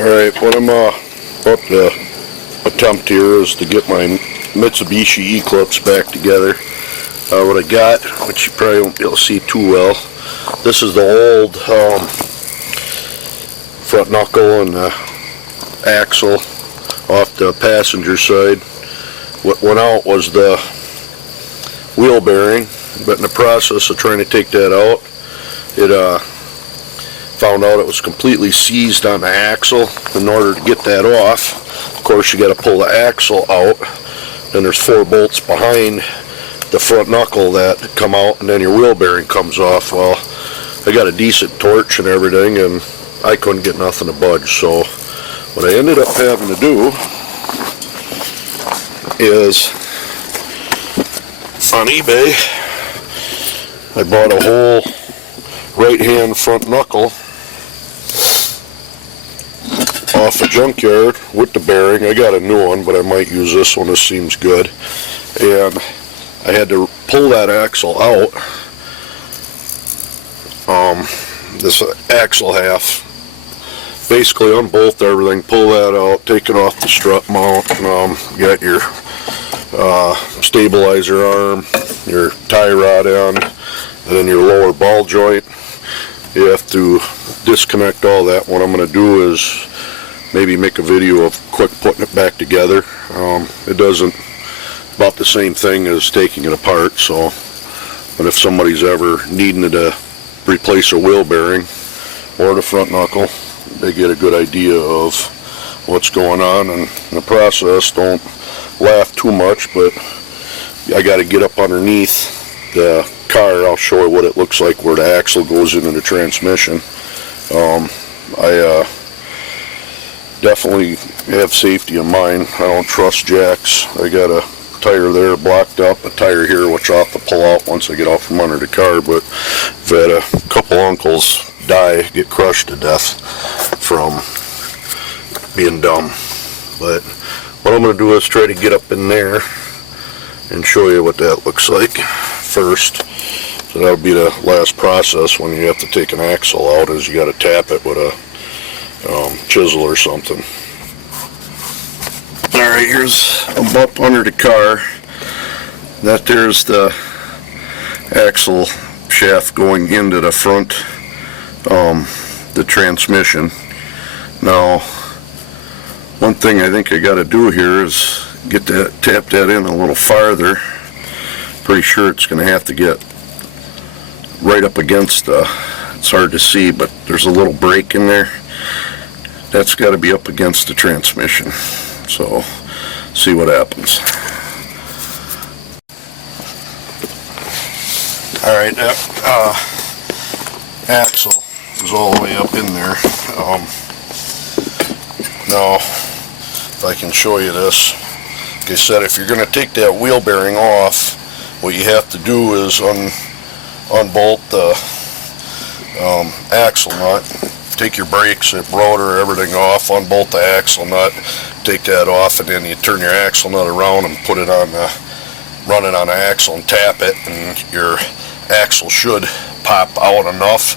Alright, what I'm about to attempt here is to get my Mitsubishi Eclipse back together. What I got, which you probably won't be able to see too well, this is the old front knuckle and axle off the passenger side. What went out was the wheel bearing, but in the process of trying to take that out, it found out it was completely seized on the axle. In order to get that off, of course, you got to pull the axle out. Then there's 4 bolts behind the front knuckle that come out, and then your wheel bearing comes off. Well, I got a decent torch and everything, and I couldn't get nothing to budge. So what I ended up having to do is, on eBay, I bought a whole right-hand front knuckle off a junkyard with the bearing. I got a new one, but I might use this one. This seems good. And I had to pull that axle out. This axle half, basically unbolt everything, pull that out, take it off the strut mount. Got your stabilizer arm, your tie rod end, and then your lower ball joint. You have to disconnect all that. What I'm going to do is maybe make a video of quick putting it back together. It doesn't about the same thing as taking it apart. So, but if somebody's ever needing to replace a wheel bearing or the front knuckle, they get a good idea of what's going on. And in the process, don't laugh too much, but I got to get up underneath the car. I'll show you what it looks like where the axle goes into the transmission. I definitely have safety in mind. I don't trust jacks. I got a tire there blocked up, a tire here which I'll have to pull out once I get out from under the car. But I've had a couple uncles get crushed to death from being dumb. But what I'm going to do is try to get up in there and show you what that looks like first. So that'll be the last process when you have to take an axle out, is you got to tap it with a chisel or something. Alright, here's a bump under the car. That there's the axle shaft going into the front, the transmission. Now, one thing I think I got to do here is get that, tap that in a little farther. Pretty sure it's going to have to get right up against the, it's hard to see, but there's a little break in there. That's got to be up against the transmission. So, see what happens. Alright, that axle is all the way up in there. Now, if I can show you this, like I said, if you're going to take that wheel bearing off, what you have to do is unbolt the axle nut, take your brakes, the rotor, everything off, unbolt the axle nut, take that off, and then you turn your axle nut around and put it on the, run it on the axle and tap it, and your axle should pop out enough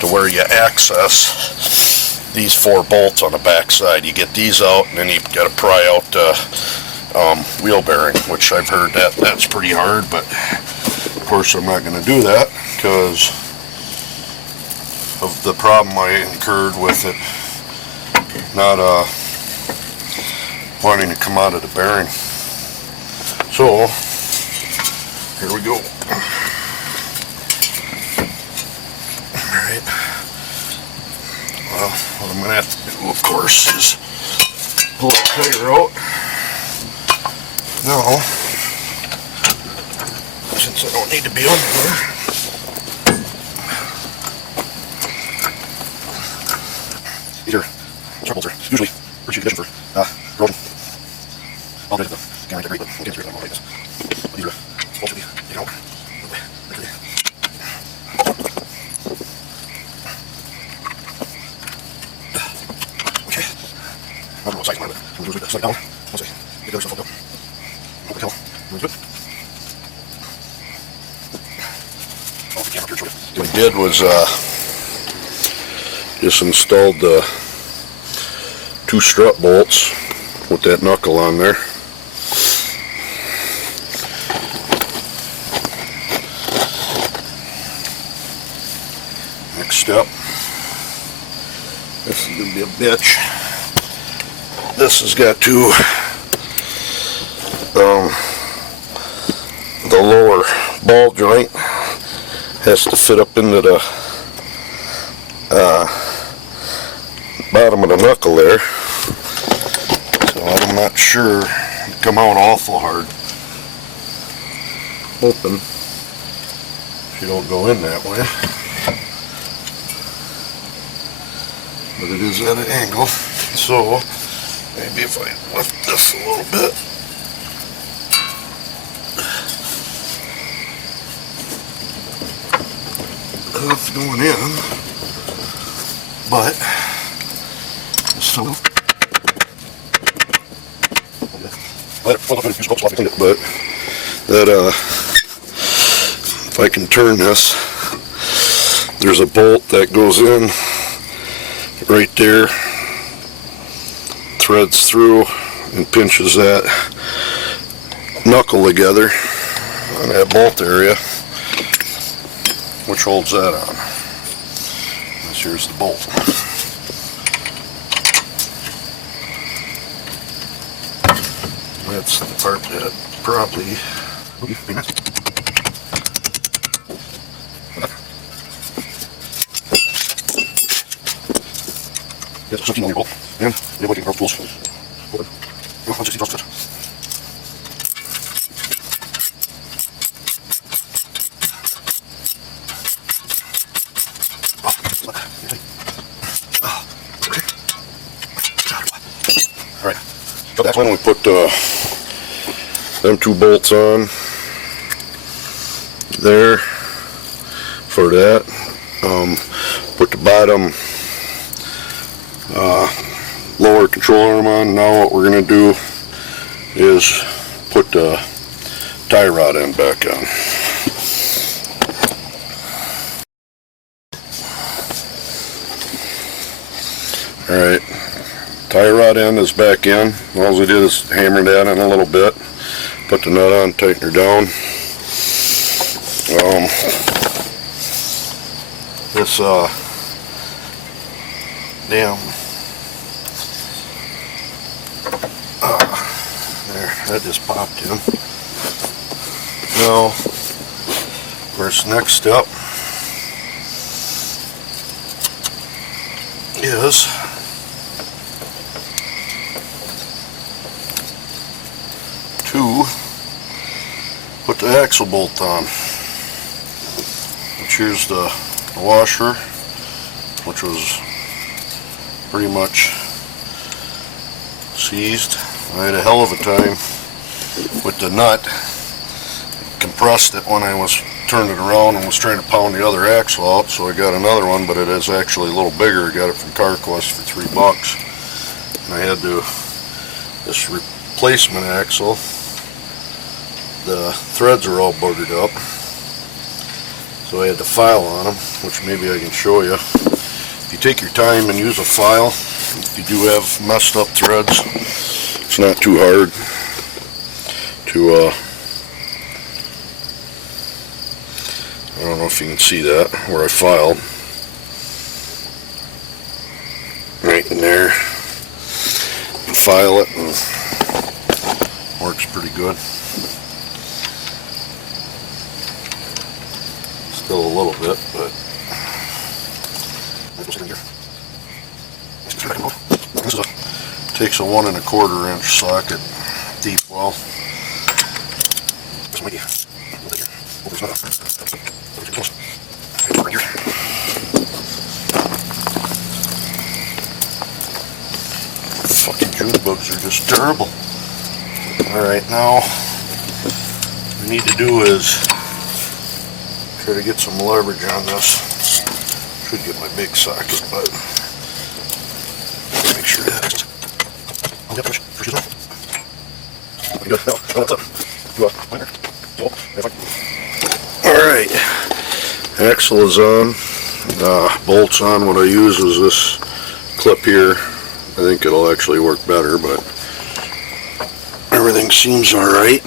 to where you access these 4 bolts on the back side. You get these out, and then you've got to pry out the wheel bearing, which I've heard that's pretty hard, but of course I'm not going to do that because of the problem I incurred with it not wanting to come out of the bearing. So here we go. Alright, well, what I'm going to have to do, of course, is pull the tire out. Now, since I don't need to be under there, these are sharp bolts are usually pretty good condition for corrosion. I'll get the camera to great, but we'll get through it. I'm going to like this. These are bolts should be taken out. Okay. I don't know what size I'm on, but I'm going to do is slide it down. Once I get the other stuff hooked up. Hope I tell. What I did was just installed the 2 strut bolts with that knuckle on there. Next step, this is going to be a bitch. This has got to, the lower ball joint has to fit up into the bottom of the knuckle there. So I'm not sure it'll come out awful hard. Hoping she don't go in that way. But it is at an angle, so maybe if I lift this a little bit. It's going in, but so but that if I can turn this, there's a bolt that goes in right there, threads through and pinches that knuckle together on that bolt area, which holds that on. Here's the bolt. That's the part that probably yes, 17 on your bolt, and you're looking for tools. 160 drops. Alright, so that's when we put them 2 bolts on there for that. Put the bottom lower control arm on. Now what we're going to do is put the tie rod end back on. Alright, tie rod end is back in. All we did is hammer that in a little bit, put the nut on, tighten her down. This damn there, that just popped in. Now, of course, next step is to put the axle bolt on. Which here's the washer, which was pretty much seized. I had a hell of a time with the nut. Compressed it when I was turning it around and was trying to pound the other axle out, so I got another one, but it is actually a little bigger. I got it from CarQuest for $3. And I had this replacement axle. The threads are all buggered up, so I had to file on them, which maybe I can show you. If you take your time and use a file, if you do have messed up threads, it's not too hard to I don't know if you can see that where I filed right in there. You file it and it works pretty good. Still a little bit, but this takes a 1 1/4 inch socket, deep well. Fucking June bugs are just terrible. Alright, now what we need to do is try to get some leverage on this. Should get my big socket, but make sure that alright, axle is on, bolts on. What I use is this clip here I think it'll actually work better, but everything seems alright.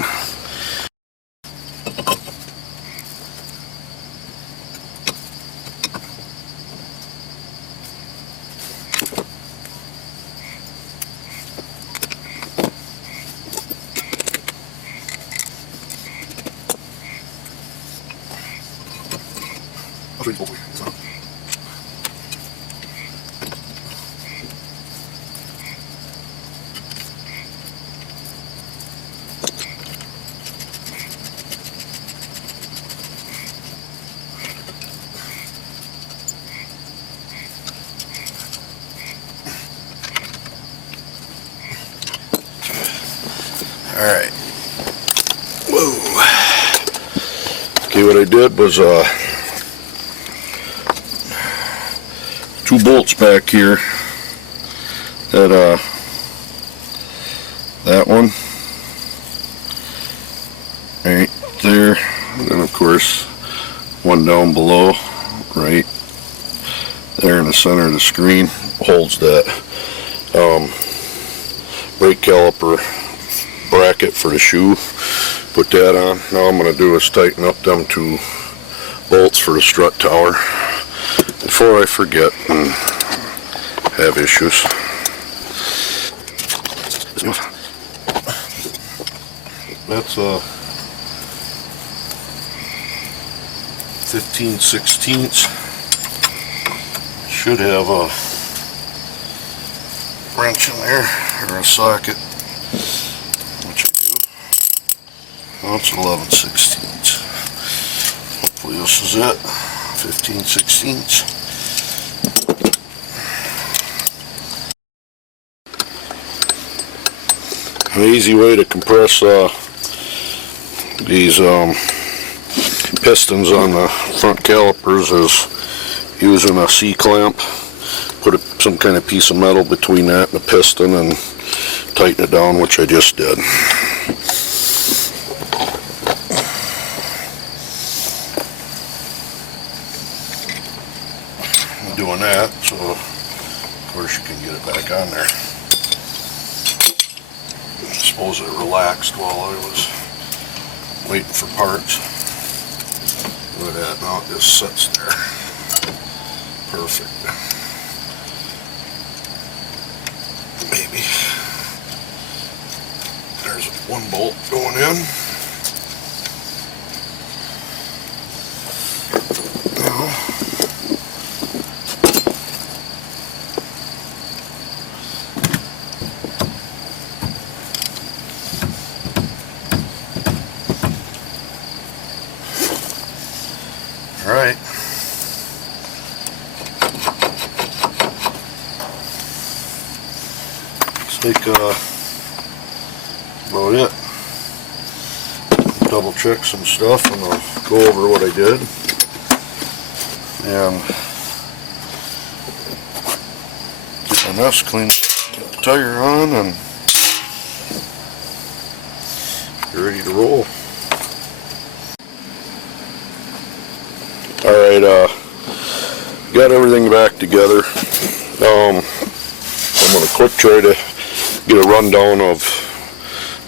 Alright. Whoa. Okay, what I did was two bolts back here. That one right there, and then of course one down below right there in the center of the screen holds that brake caliper bracket for the shoe. Put that on. Now I'm going to do is tighten up them two bolts for the strut tower before I forget and have issues. That's a 15/16. Should have a wrench in there or a socket, which I do. Well, it's 11/16. Hopefully this is it. 15/16. An easy way to compress these pistons on the front calipers is using a C-clamp. Put some kind of piece of metal between that and the piston and tighten it down, which I just did. I'm doing that, so of course you can get it back on there. I suppose it relaxed while I was waiting for parts. Look at that, now it just sits there. Perfect. Maybe. There's one bolt going in. Now, all right. Looks like about it. Double check some stuff and I'll go over what I did. And get my nuts cleaned up, get the tire on, and get ready to roll. Alright, got everything back together. I'm going to quick try to get a rundown of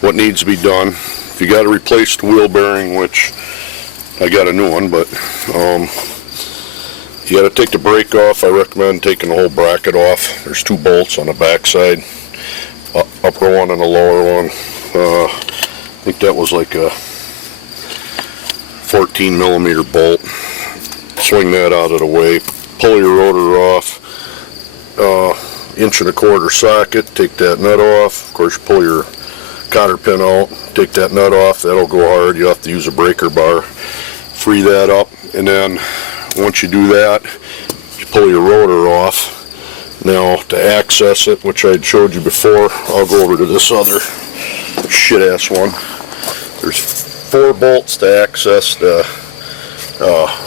what needs to be done. If you got to replace the wheel bearing, which I got a new one, but you got to take the brake off. I recommend taking the whole bracket off. There's two bolts on the back side, upper one and the lower one. I think that was like a 14mm bolt. Swing that out of the way, pull your rotor off, 1.25" socket, take that nut off. Of course, you pull your cotter pin out, take that nut off, that'll go hard. You have to use a breaker bar, free that up, and then once you do that, you pull your rotor off. Now to access it, which I showed you before, I'll go over to this other shit-ass one. There's 4 bolts to access the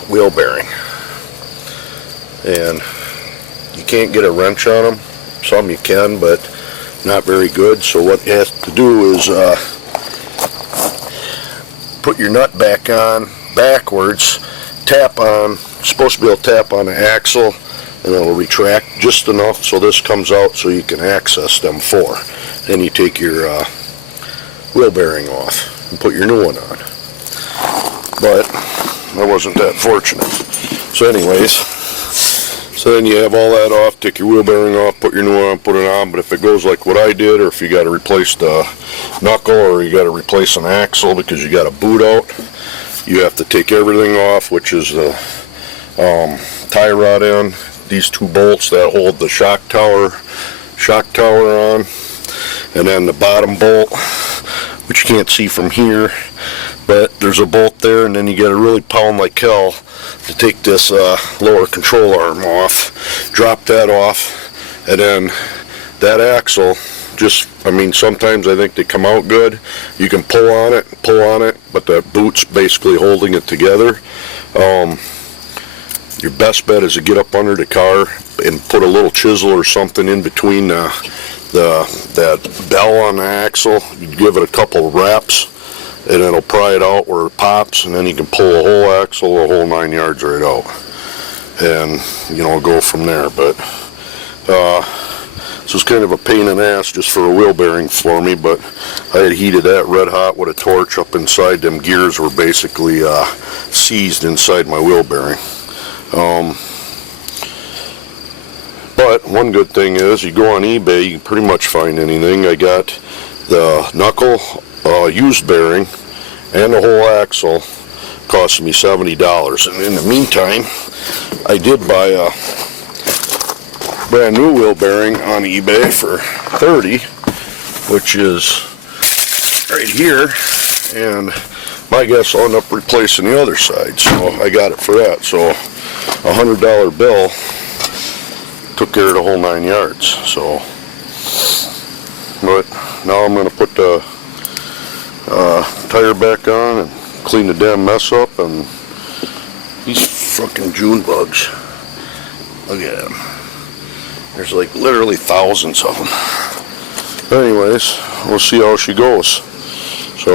wheel bearing, and you can't get a wrench on them. Some you can, but not very good. So what you have to do is put your nut back on backwards, tap on, supposed to be able to tap on the axle, and it'll retract just enough so this comes out so you can access them four. Then you take your wheel bearing off and put your new one on. But I wasn't that fortunate. So anyways, so then you have all that off, take your wheel bearing off, put your new one on, put it on. But if it goes like what I did, or if you got to replace the knuckle, or you got to replace an axle because you got a boot out, you have to take everything off, which is the tie rod end, these two bolts that hold the shock tower on, and then the bottom bolt, which you can't see from here, but there's a bolt there, and then you got to really pound like hell to take this lower control arm off, drop that off, and then that axle, just, I mean, sometimes I think they come out good. You can pull on it, but the boot's basically holding it together. Your best bet is to get up under the car and put a little chisel or something in between that bell on the axle. You give it a couple of wraps, and it'll pry it out where it pops, and then you can pull a whole axle, a whole 9 yards right out, and you know, go from there. But this was kind of a pain in the ass just for a wheel bearing for me, but I had heated that red hot with a torch up inside. Them gears were basically seized inside my wheel bearing. But one good thing is, you go on eBay, you can pretty much find anything. I got the knuckle used bearing and the whole axle, cost me $70. And in the meantime, I did buy a brand new wheel bearing on eBay for $30, which is right here, and my guess I'll end up replacing the other side, so I got it for that. So a $100 bill took care of the whole 9 yards. So, but now I'm going to put the tire back on and clean the damn mess up. And these fucking June bugs, look at them. There's like literally thousands of them. Anyways, we'll see how she goes.